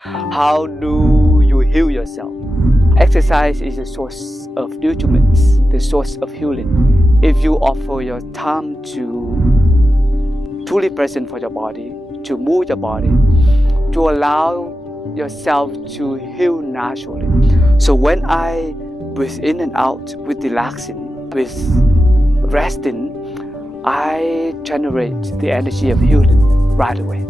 How do you heal yourself? Exercise is a source of nutrients, the source of healing. If you offer your time to truly present for your body, to move your body, to allow yourself to heal naturally. So when I breathe in and out with relaxing, with resting, I generate the energy of healing right away.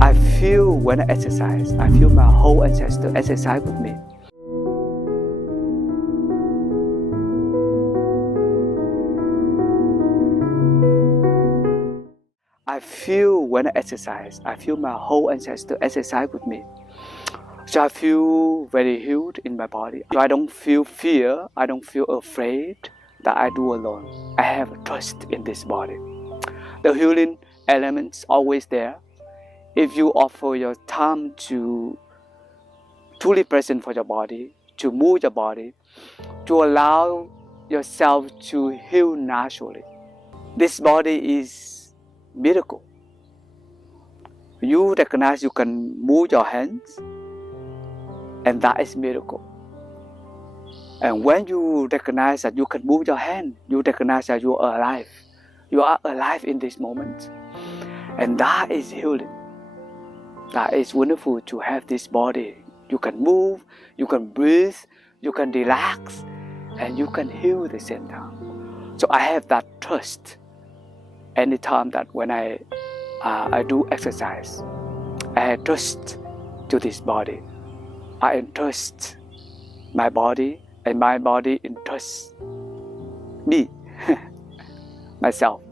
I feel when I exercise, I feel my whole ancestor exercise with me. I feel when I exercise, I feel my whole ancestor exercise with me. So I feel very healed in my body. So I don't feel fear, I don't feel afraid that I do alone. I have trust in this body. The healing elements always there. If you offer your time to truly present for your body, to move your body, to allow yourself to heal naturally. This body is miracle. You recognize you can move your hands, and that is miracle. And when you recognize that you can move your hand, you recognize that you are alive. You are alive in this moment. And that is healing. That is wonderful to have this body. You can move, you can breathe, you can relax, and you can heal at the same time. So I have that trust anytime that when I do exercise. I trust to this body. I entrust my body, and my body entrusts me, myself.